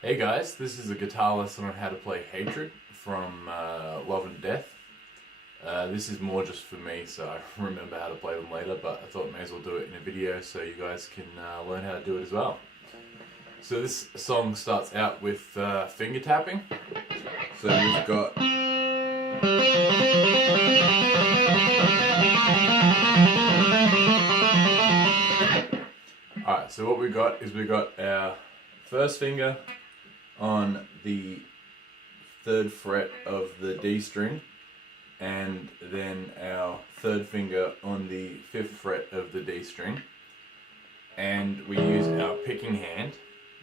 Hey guys, this is a guitar lesson on how to play Hatred from Love and Death. This is more just for me, so I remember how to play them later, but I thought I may as well do it in a video so you guys can learn how to do it as well. So this song starts out with finger tapping. So we've got alright, so what we've got is we've got our first finger on the 3rd fret of the D string, and then our 3rd finger on the 5th fret of the D string, and we use our picking hand,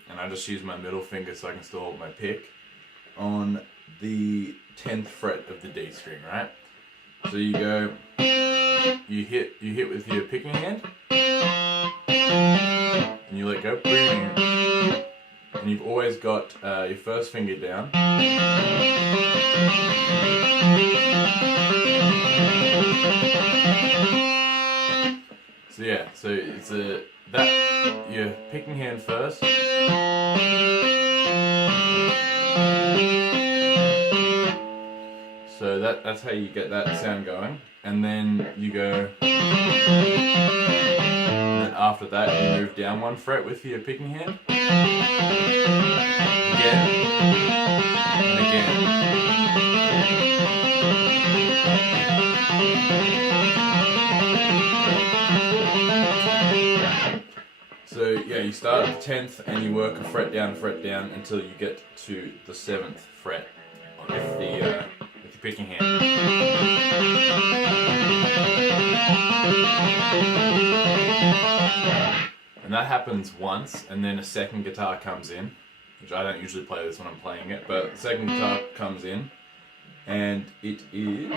and I just use my middle finger so I can still hold my pick, on the 10th fret of the D string, right? So you go, you hit with your picking hand, and you let go, and you've always got your first finger down. So yeah, so it's your picking hand first. So that's how you get that sound going, and then you go. And after that, you move down 1 fret with your picking hand. Again. And again. So yeah, you start at the 10th and you work a fret down until you get to the 7th fret with the picking hand. And that happens once, and then a second guitar comes in, which I don't usually play this when I'm playing it, but the second guitar comes in, and it is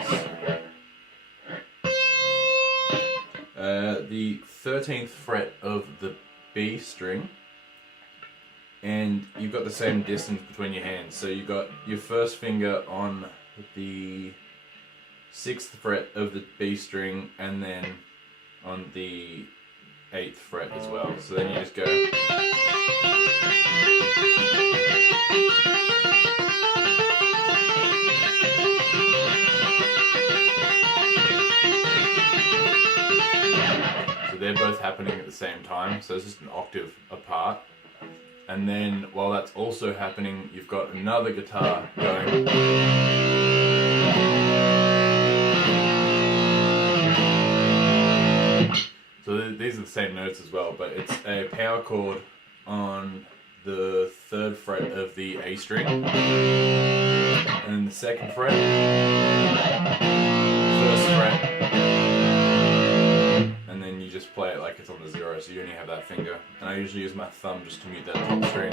the 13th fret of the B string, and you've got the same distance between your hands. So you've got your first finger on the 6th fret of the B string, and then on the 8th fret as well. So then you just go. So they're both happening at the same time, so it's just an octave apart. And then while that's also happening, you've got another guitar going. So these are the same notes as well, but it's a power chord on the 3rd fret of the A string, and the 2nd fret, 1st fret, and then you just play it like it's on the 0, so you only have that finger. And I usually use my thumb just to mute that top string.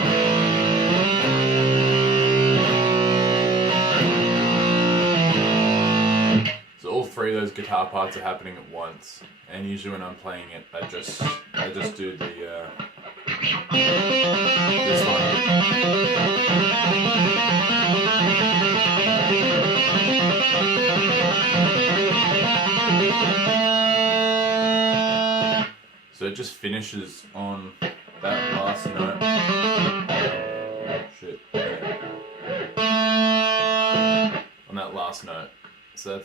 So all 3 of those guitar parts are happening at once, and usually when I'm playing it, I just do the this one. So it just finishes on that last note. Shit. On that last note. So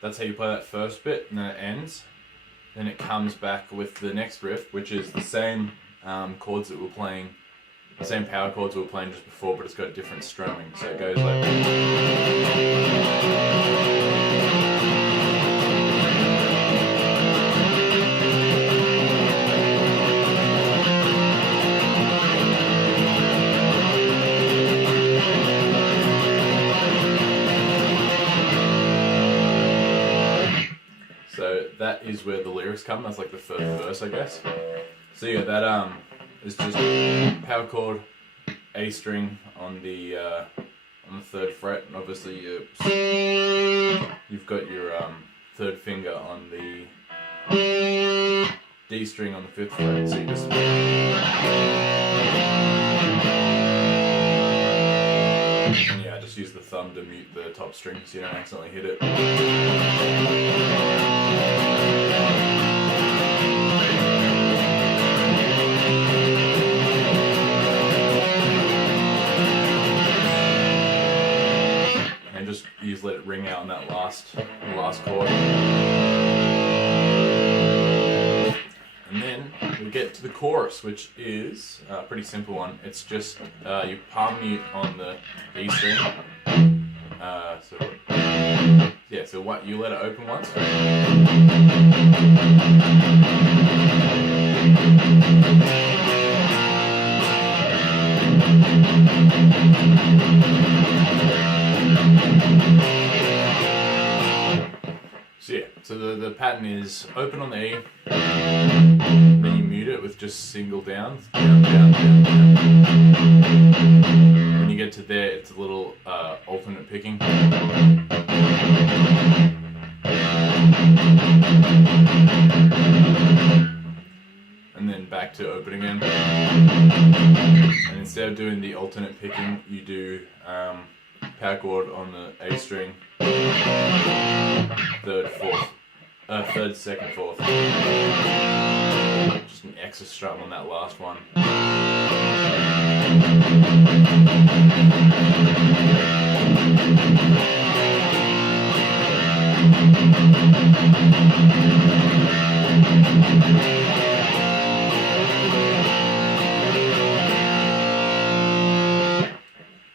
that's how you play that first bit, and then it ends. Then it comes back with the next riff, which is the same chords that we're playing, the same power chords we were playing just before, but it's got different strumming. So it goes like. So that is where the lyrics come. That's like the 3rd verse, I guess. So yeah, that is just power chord, A string on the 3rd fret, and obviously you've got your 3rd finger on the D string on the 5th fret. So you just and yeah, just use the thumb to mute the top string so you don't accidentally hit it. it ring out on that last chord. And then we get to the chorus, which is a pretty simple one. It's just you palm mute on the E string. So what you let it open once. So the pattern is open on the E, then you mute it with just single downs, down, down, down, down. When you get to there, it's a little alternate picking. And then back to open again. And instead of doing the alternate picking, you do power chord on the A string, third, second, fourth. Just an extra strum on that last one.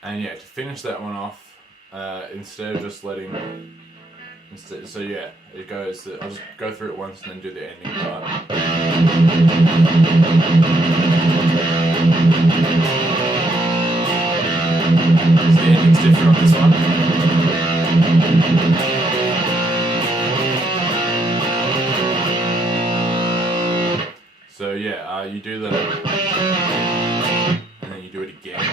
And yeah, to finish that one off, instead of just letting, so yeah, it goes, I'll just go through it once and then do the ending part. So the ending's different on this one. So yeah, you do that, and then you do it again.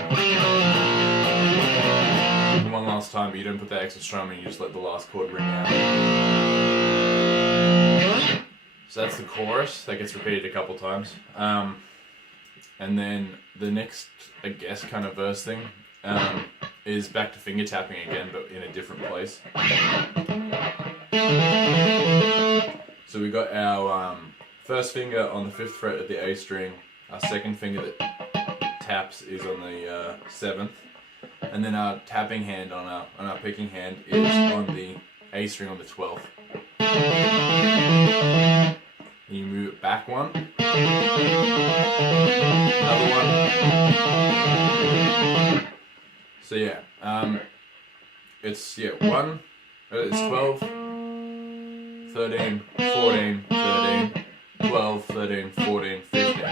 One last time, but you don't put that extra strum and you just let the last chord ring out. So that's the chorus. That gets repeated a couple times. And then the next, I guess, kind of verse thing is back to finger tapping again, but in a different place. So we got our first finger on the 5th fret of the A string. Our second finger that taps is on the 7th. And then our tapping hand on our picking hand is on the A string on the 12th. And you move it back one. Another one. So yeah, it's 12, 13, 14, 13, 12, 13, 14, 15.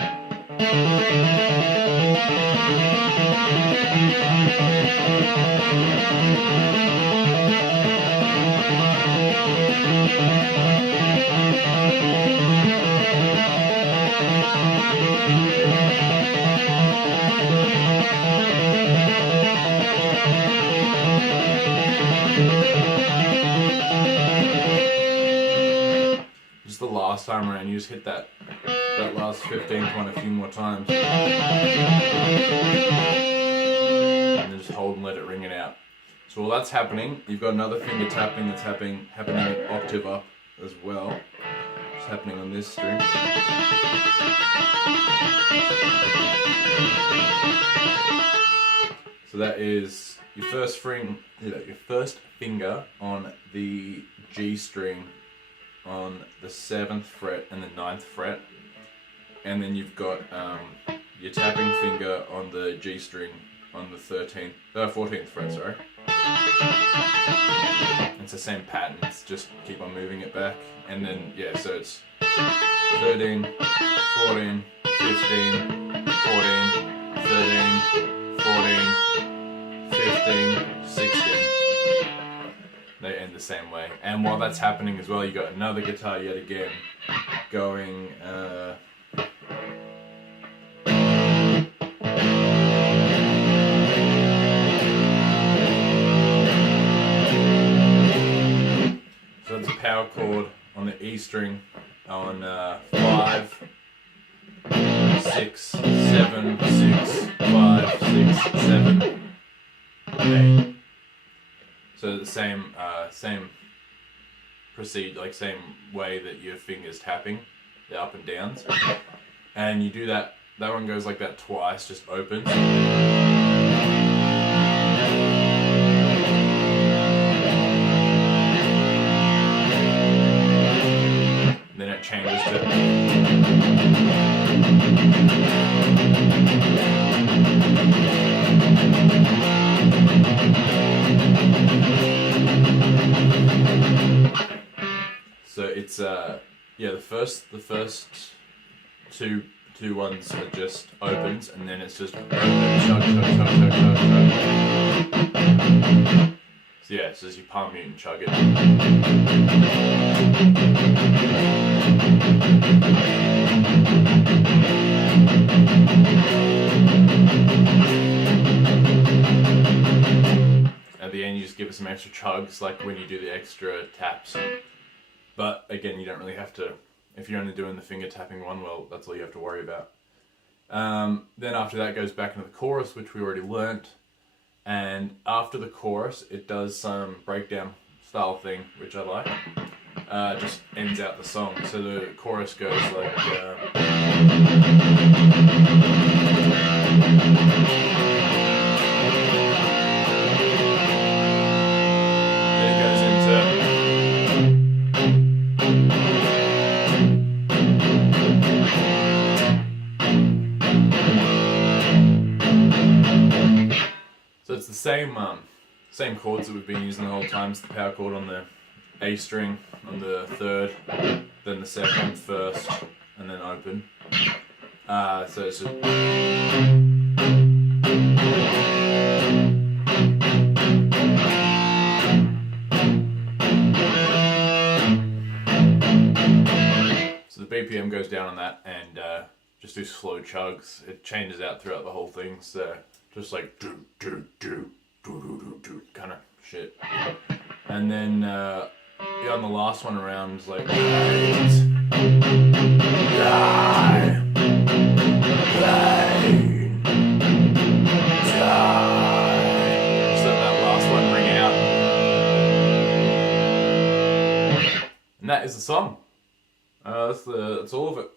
Just the last time around, you just hit that last 15th one a few more times. And then just hold and let it ring it out. So while that's happening, you've got another finger tapping that's happening an octave up as well. It's happening on this string. So that is your first finger on the G string on the 7th fret and the 9th fret, and then you've got your tapping finger on the G string on the 14th fret, sorry. It's the same pattern, it's just keep on moving it back, and then yeah, so it's 13, 14, 15, 14, 13, 14, 15, 16. They end the same way. And while that's happening as well, you got another guitar yet again going so it's a power chord on the E string on 5, 6, 7, 6, 5, 6, 7, 8. So the same same way that your finger's tapping, the up and downs, and you do that. That one goes like that twice, just opens. changes to. So it's yeah, the first two ones are just opens, and then it's just open, chug, chug, chug, chug, chug, chug. So yeah, it's just you palm mute and chug it. At the end, you just give it some extra chugs, like when you do the extra taps. But again, you don't really have to. If you're only doing the finger tapping one, well, that's all you have to worry about. Then after that goes back into the chorus, which we already learnt. And after the chorus, it does some breakdown style thing, which I like. Just ends out the song. So the chorus goes like... then it goes into... So it's the same chords that we've been using the whole time. It's the power chord on the A string, on the third, then the second, first, and then open. So it's just... So the BPM goes down on that, and just do slow chugs. It changes out throughout the whole thing, so just like do do do do do do kind of shit. And then yeah, on the last one around is like die, die, die. Just let that last one ring out, and that is the song. That's all of it.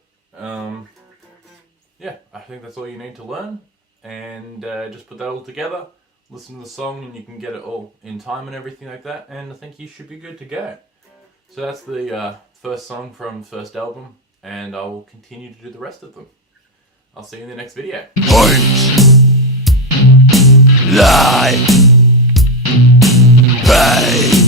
Yeah, I think that's all you need to learn, and just put that all together, listen to the song, and you can get it all in time and everything like that, and I think you should be good to go. So that's the first song from the first album, and I will continue to do the rest of them. I'll see you in the next video. Lie. Pain.